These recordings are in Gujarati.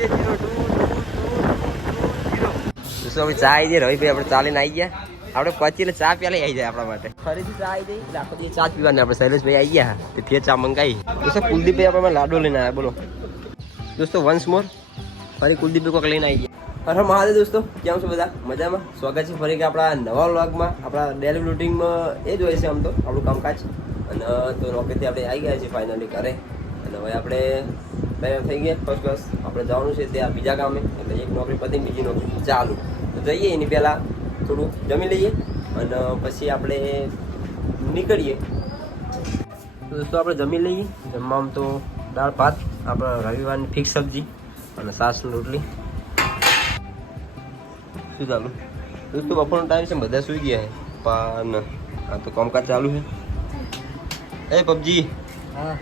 ચા આવી જાય રવિભાઈ, આપણે ચાલીને આવી ગયા. આપણે પચી એટલે ચા પ્યાલે આવી જાય આપણા માટે. ફરીથી ચા આવી જાય એટલે આખો દિવસ ચા જ પીવાની. આપણે શૈલેષભાઈ આવી ગયા તેથી ચા મંગાવી. દોસ્તો કુલદીપભાઈ આપણે લાડુ લઈને આવ્યા. બોલો દોસ્તો, વન્સ મોર ફરી કુલદીપભાઈ કોઈક લઈને આવી ગયા. હર મહાદેવ દોસ્તો, કેમ છો બધા? મજામાં? સ્વાગત છે ફરી કે આપણા નવા વ્લોગમાં. આપણા ડેલી રૂટિનમાં એ જ હોય છે આમ તો આપણું કામકાજ. અને તો નોકરીથી આપણે આવી ગયા છીએ ફાઇનલી ઘરે. અને હવે આપણે તૈયાર થઈ ગયા ફર્સ્ટ ક્લાસ. આપણે જવાનું છે ત્યાં બીજા કામે, એટલે એક નોકરી પતી બીજી નોકરી ચાલુ. તો જઈએ એની પહેલાં થોડું જમી લઈએ અને પછી આપણે નીકળીએ. તો દોસ્તો આપણે જમી લઈએ. જમવામાં તો દાળ ભાત, આપણા રવિવારની ફિક્સ સબ્જી અને છાશની રોટલી. શું ચાલુ દોસ્તો? બપોરનો ટાઈમ છે, બધા સૂઈ ગયા છે પણ આ તો કામકાજ ચાલુ છે. એ પબજી હા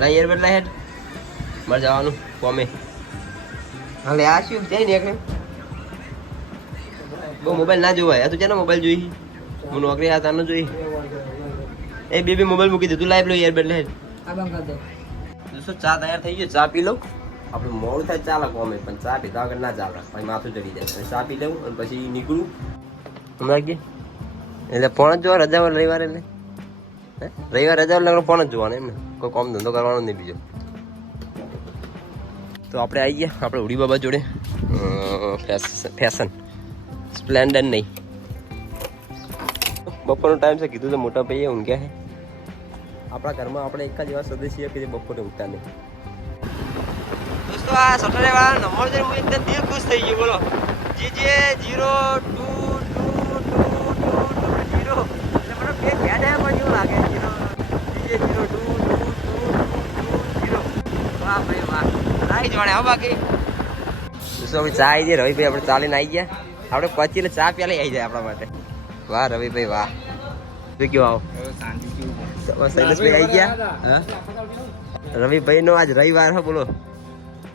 લાઈ એરબેડ લાઈ હેડ મારે જવાનું કોમે. હા લે આ શું જઈ નીકળે? બહુ મોબાઈલ ના જોવાય. આ તું છે ને મોબાઈલ જોઈ? હું નોકરી આ તાર જોઈ. એ બે મોબાઈલ મૂકી દે. તું લાઈવ લો એરબેડ લે. દોસ્તો ચા તૈયાર થઈ ગયો. ચા પી લઉં. આપણે મોડું થાય ચાલે કોમે, પણ ચા પીધા વગર ના ચાલે. પછી માથું ચડી જાય. અને ચા પી લઉં અને પછી નીકળું હમણાં કે એટલે ફોન જ જોવા. રજા રવિવારે એટલે રવિવાર રજા એટલે ફોન જ જોવાનો એમ ને. કોઈ કામ ધંધો કરવાનો નહીં બીજો. તો આપણે આવી ગયા આપણે ઉડી બાબા જોડે. ફેશન સ્પ્લેન્ડર નહીં. બપોરનો ટાઈમ છે, કીધું તો મોટા ભાઈએ ઊંઘ્યા છે. આપણા ઘરમાં આપણે એક જ એવા સદસ્ય કે જે બપોરે ઊંઘતા નહીં. દોસ્તો આ સટરે વાળા નંબર છે, હું એકદમ દિલ ખુશ થઈ ગયો. બોલો GJ022220 એટલે મને બે યાદ આવ્યા પણ એવું લાગે. GJ022220. વાહ ભાઈ વાહ, રાઈ જોડે હા. બાકી દોસ્તો હવે ચા આવી જાય રવિભાઈ, આપણે ચાલીને આવી ગયા. આપણે પચી એટલે ચા પ્યાલે આવી જાય આપણા માટે. વાહ રવિભાઈ વાહ. શું કેવું આવો? શૈલેષભાઈ આવી ગયા. હા રવિભાઈ નો આજ રવિવાર હો. બોલો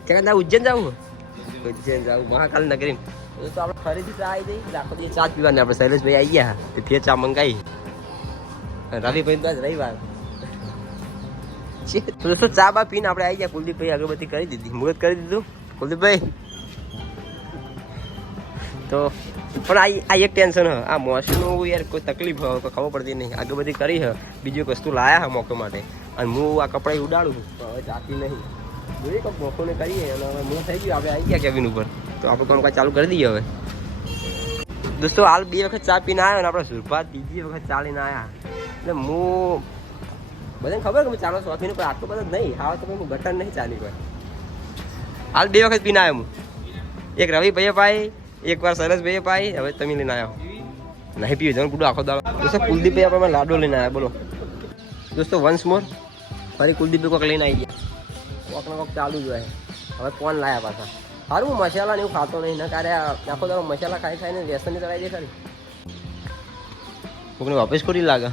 ક્યાં ના ઉજ્જૈન જવું? ઉજ્જૈન જવું, મહાકાલ નગરી. તો આપણે ફરીથી ચા આવી જઈ. આખો દિવસ ચા જ પીવાની. આપણે શૈલેષભાઈ આવી ગયા તેથી ચા મંગાવી. રવિભાઈ તો આજ રવિવાર છે. તો દોસ્તો ચા બા પીને આપણે આવી ગયા. કુલદીપભાઈ અગરબત્તી કરી દીધી, મુહૂર્ત કરી દીધું કુલદીપભાઈ. તો પણ આ એક ટેન્શન હ, આ મોસમનું યાર કોઈ તકલીફ હોય કોઈ ખબર પડતી નહીં. અગરબત્તી કરી હ, બીજી એક વસ્તુ લાયા હ મોકો માટે, અને હું આ કપડાં ઉડાડું છું તો હવે જાતી નહીં. જોઈએ કંઈક મોકોને કરીએ. અને હવે હું થઈ ગયું, આપણે આવી ગયા કેબિન ઉપર. તો આપણે કામકાજ ચાલુ કરી દઈએ હવે. દોસ્તો હાલ 2 વખત ચા પીને આવ્યો ને આપણે સુરપાત બીજી વખત ચાલીને આવ્યા. એટલે હું બધાને ખબર કે હું ચાલો શોખીનું, પણ આટલું બધું નહીં. હા તો હું ગટર નહીં ચાલી કોઈ. હાલ 2 વખત પીને આવ્યો હું. એક રવિભાઈએ પાઈ, એકવાર શૈલેષભાઈએ પાઈ, હવે તમે લઈને આવ્યો. નહીં પીવું જવાનું પૂરું આખો દાડો. દોસ્તો કુલદીપભાઈ આપણે લાડુ લઈને આવ્યા. બોલો દોસ્તો વન્સ મોર ફરી કુલદીપભાઈ કોઈક લઈને આવી ગયા. કોક ને કોક ચાલુ જ હોય. હવે ફોન લાયા પાછા. સારું હું મસાલા ને એવું ખાતો નહીં. ના કારે આખો દાડો મસાલા ખાઈ ખાઈને વ્યસન ચડાવી દે ખરી. કોકને વાપસ ખોટી લાગે.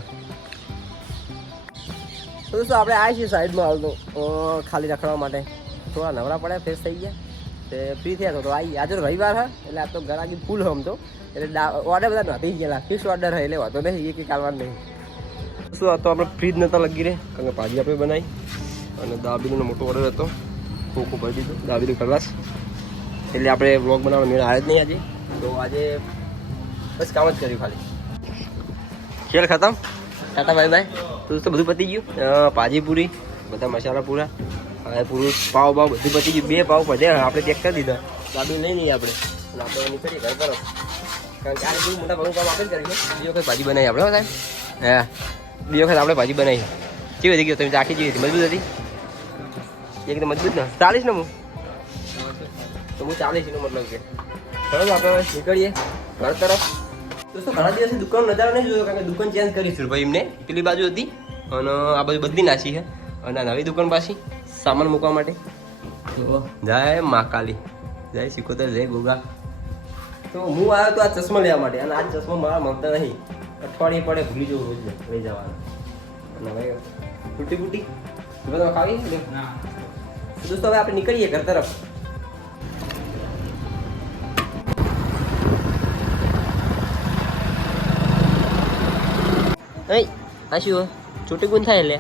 તો દોસ્તો આપણે આવ્યા છીએ સાઈડમાં હાલ તો ખાલી રખડવા માટે. થોડા નવરા પડ્યા, ફ્રેશ થઈ ગયા, તે ફ્રી થયા તો આવી. આજે રવિવાર હા એટલે આ તો ગરાગી ફૂલ હમ તો, એટલે ઓર્ડર બધા નથી ગયેલા. ફિક્સ ઓર્ડર હોય એટલે વાતો નહીં, એક કાલવાનું નહીં. શું હતો આપણે ફ્રીજ નહોતા લગી રહે, કારણ કે ભાજી આપણે બનાવી. અને દાબેલીનો મોટો ઓર્ડર હતો, ખોખું ભરી દીધું દાબેલી ખલાસ. એટલે આપણે વ્લોગ બનાવવાનો મેળ આવે જ નહીં આજે. તો આજે બસ કામ જ કર્યું ખાલી. ખેલ ખતમ, ટાટા બાય બાય. તો દોસ્તો બધું પતી ગયું. ભાજી પૂરી, બધા મસાલા પૂરા, હવે પૂરું પાવ ભાવ બધું પતી ગયું. 2 પાવ પડ્યા આપણે પેક કરી દીધા. દાબેલી લઈ લઈએ આપણે અને આપણે નીકળીએ ઘર તરફ. કારણ કે આ બધું મોટા ભાગનું કામ આપણે જ કરીએ. બીજી વખત ભાજી બનાવી આપણે સાહેબ. હા બીજી વખત આપણે ભાજી બનાવી. કેવી હતી ગયો તમે ચાખી જેવી હતી? મજબૂત હતી એકદમ મજબૂત ને? 40 ને હું તો હું 40 નો મતલબ કે. બરાબર આપણે નીકળીએ ઘર તરફ. દોસ્તો ઘણા દિવસથી દુકાન નજારો નહીં જોયો, કારણ કે દુકાન ચેન્જ કરીશું ભાઈ. એમને પેલી બાજુ હતી અને આ બાજુ બદલી નાખી છે. અને નવી દુકાન પાછી સામાન મૂકવા માટે. તો જય મહાકાલી, જય સિકોતર, જય ગોગા. તો હું આવ્યો તો આ ચશ્મા લેવા માટે, અને આ ચશ્મા મારા મળતા નહીં. અઠવાડિયે પડે ભૂલી જવું રોજ લઈ જવાનું. અને ભાઈ તૂટી ફૂટી બધા ખાવી દોસ્તો. હવે આપણે નીકળીએ ઘર તરફ. આ શું છોટી ગુણ થાય એટલે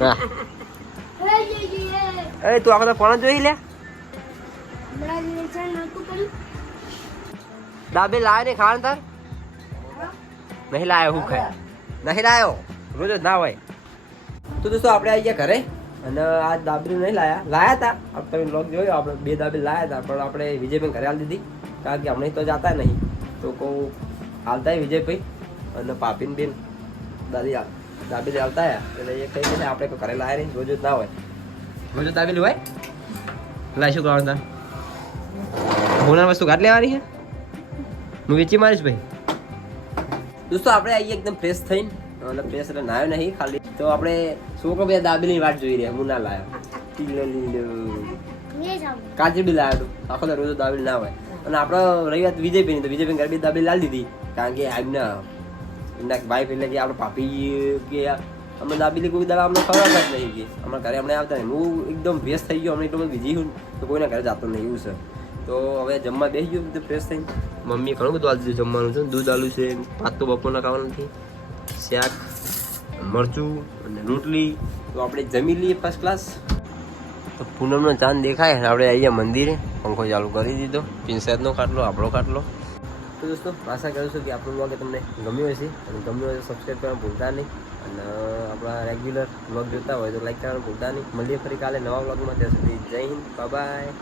હા અરે તું આખો તો કોણ જોઈ લે દાબે લાય ને ખાણ તાર નહીં લાયો હું ખાય નહીં લાયો રોજ જ ના હોય તો દોસ્તો આપણે આવી ગયા ઘરે અને આ દાબેલી નહીં લાયા હતા તમે બ્લોગ જોયો આપણે 2 દાબેલી લાયા હતા પણ આપણે વિજયભાઈ ઘરે હાલ દીધી કારણ કે હમણાં તો જાતા નહીં તો કહું હાલતા વિજયભાઈ અને પાપીન બેન દાદી દાબેલી હાલતા એટલે એ કઈ છે આપણે ઘરે લાયા નહીં રોજ જ ના હોય રોજ દાબેલી હોય લાય શું કરવાનું હોનાર વસ્તુ કાઢ લેવાની છે હું વેચી મારીશ ભાઈ દોસ્તો આપણે આવીએ એકદમ ફ્રેશ થઈને અને ફ્રેશ એટલે નાયો નહીં ખાલી તો આપણે છોકરો બે દાબેલીની વાટ જોઈ રહ્યા હું ના લાયો કાચી બી લાવ્યો આખો તો રોજ દાબેલી ના હોય અને આપણો રહી વાત વિજયભાઈ તો વિજયભાઈ ઘરે બી દાબેલી લાવી દીધી કારણ કે એમના વાઈફ એટલે કે આપણે ભાભી કે અમે દાબેલી કોઈ દાડા અમને ખવડાવતા જ નહીં કે અમારા ઘરે અમને આવતા નહીં હું એકદમ વ્યસ્ત થઈ ગયો અમને એટલું બધું બીજી હું તો કોઈના ઘરે જતો નહીં એવું છે તો હવે જમવા બેસી ગયો બધું ફ્રેશ થઈને મમ્મીએ ઘણું બધું આલું જમવાનું છે દૂધ આલુ છે ભાત તો બપોરના ખાવાનું નથી શાક મરચું અને રોટલી તો આપણે જમી લઈએ ફર્સ્ટ ક્લાસ તો પૂનમનો ચાંદ દેખાય આપણે અહીંયા મંદિરે પંખો ચાલુ કરી દીધો પિંસેતનો ખાટલો આપણો ખાટલો તો દોસ્તો આશા કરું છું કે આપણું વ્લોગ તમને ગમ્યું હશે અને ગમ્યું હોય તો સબસ્ક્રાઈબ કરવાનું ભૂલતા નહીં અને આપણા રેગ્યુલર વ્લોગ જોતા હોય તો લાઈક કરવાનું ભૂલતા નહીં મળીએ ફરી કાલે નવા વ્લોગમાં ત્યાં સુધી જય હિન્દ બાય